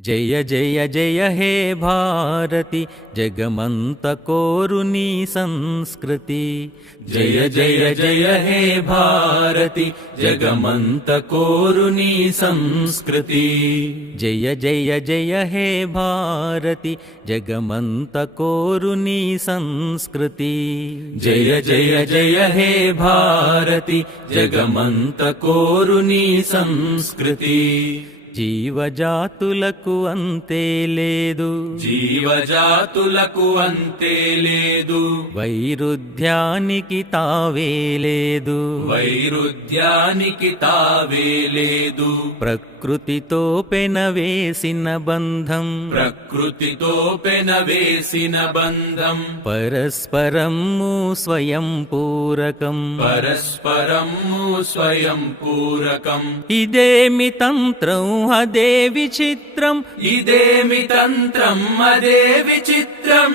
जय जय जय हे भारति जगमन्त कोरुनी संस्कृति। जय जय जय हे भारति जगमन्त कोरुनी संस्कृति। जय जय जय हे भारति जगमन्त कोरुनी संस्कृति। जय जय जय हे भारति जगमन्त कोरुनी संस्कृति। జీవజాతులకు అంతే లేదు. జీవజాతులకు అంతే లేదు. వైరుధ్యానికి తావే లేదు. వైరుధ్యానికి తావే లేదు. ప్రకృతితో పెనవేసిన బంధం. ప్రకృతితో పెనవేసిన బంధం. పరస్పరము స్వయం పూరకం. పరస్పరము స్వయం పూరకం. ఇదేమి తంత్రం అదే విచిత్రం. ఇదేమి తంత్రం అదే విచిత్రం.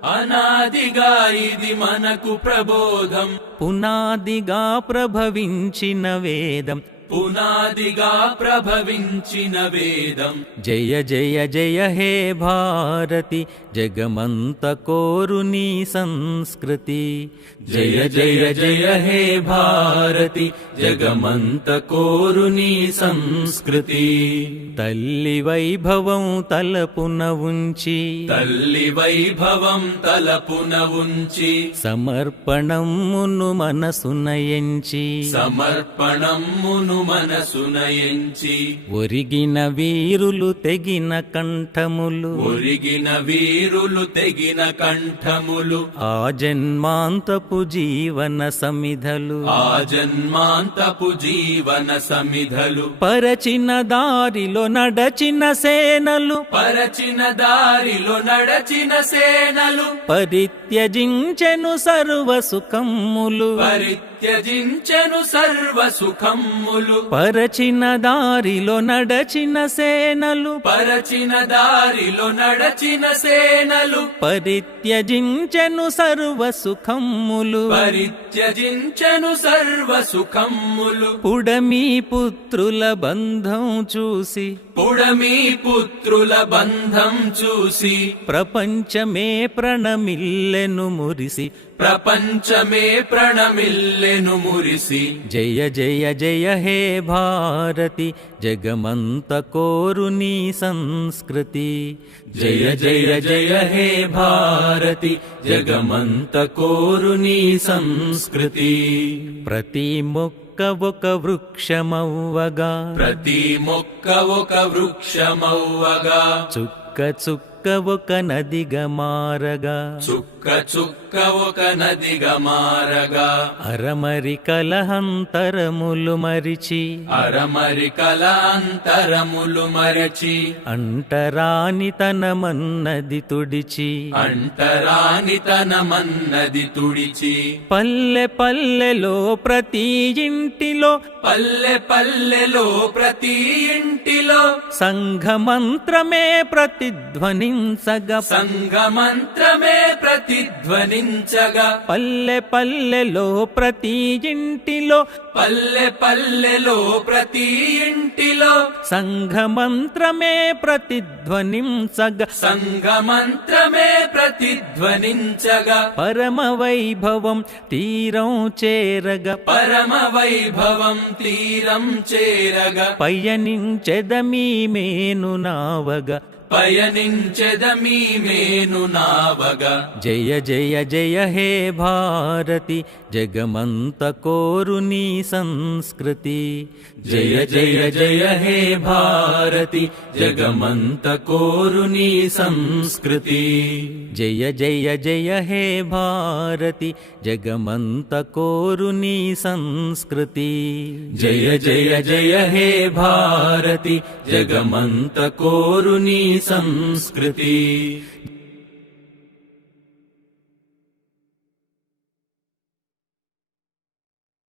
మంత్రం ప్రాణికోటి ఆరాధన మంత్రం అనాదిగా ఇది మనకు ప్రబోధం అనాదిగా ఇది మనకు ప్రబోధం పునాదిగా ప్రభవించిన వేదం పునాదిగా ప్రభవించిన వేదం. జయ జయ జయ హే భారతి జగమంత కోరుని సంస్కృతి. జయ జయ జయ హే భారతి జగమంత కోరుని సంస్కృతి. తల్లి వైభవం తలపున ఉంచి తల్లి వైభవం తలపున ఉంచి సమర్పణమును మనసున ఎంచి సమర్పణమును మనసున ఎంచి ఒరిగిన వీరులు తెగిన కంఠములు. ఒరిగిన వీరులు తెగిన కంఠములు. ఆ జన్మాంతపు జీవన సమిధలు. ఆ జన్మాంతపు జీవన సమిధలు. పరచిన దారిలో నడచిన సేనలు. పరచిన దారిలో నడచిన సేనలు. పరిత్యజించెను సర్వ సుఖములు పరిత్యజించెను సర్వ సుఖములు పరచిన దారిలో నడచిన సేనలు. పరచిన దారిలో నడచిన సేనలు. పరిత్యజించెను సర్వ సుఖములు పరిత్యజించెను సర్వ సుఖములు పుడమి పుత్రుల బంధం చూసి. పుడమి పుత్రుల బంధం చూసి. ప్రపంచమే ప్రణమిల్లెను మురిసి. ప్రపంచమే ప్రణమిల్లెను మురిసి. జయ జయ జయ హే భారతి జగమంత కోరుని సంస్కృతి జయ జయ జయ హే భారతి జగమంత కోరుని సంస్కృతి ప్రతి మొక్క ఒక వృక్షమవ్వగా ప్రతి మొక్క ఒక వృక్షమవ్వగా చుక్క చుక్క ఒక నదిగా మారగా. చుక్క చుక్క ఒక నదిగా మారగా. అరమరి కలహంతరములు మరిచి. అరమరి కలాంతరములు మరచి. అంటరాని తనమన్నది తుడిచి. అంటరాని తనమన్నది తుడిచి. పల్లె పల్లెలో ప్రతి ఇంటిలో. పల్లె పల్లెలో ప్రతి ఇంటిలో. సంఘమంత్రమే సంగమంత్రమే ప్రతిధ్వనించగా. పల్లె పల్లెలో ప్రతి ఇంటిలో పల్లె పల్లెలో ప్రతి ఇంటిలో సంఘమంత్రమే ప్రతిధ్వనించగా సంగమంత్రమే ప్రతిధ్వనించగా. పరమ వైభవం తీరం చేరగా పరమ వైభవం తీరం చేరగా. పయనించెదమీ మేను నావగా పయనించెదమీ మేను నావగా జయ జయ జయ హే భారతి జగమంత కోరుని సంస్కృతి జయ జయ జయ హే భారతి జగమంత కోరుని సంస్కృతి జయ జయ జయ హే భారతి జగమంత కోరుని సంస్కృతి జయ జయ జయ హే భారతి జగమంత కోరుని संस्कृति।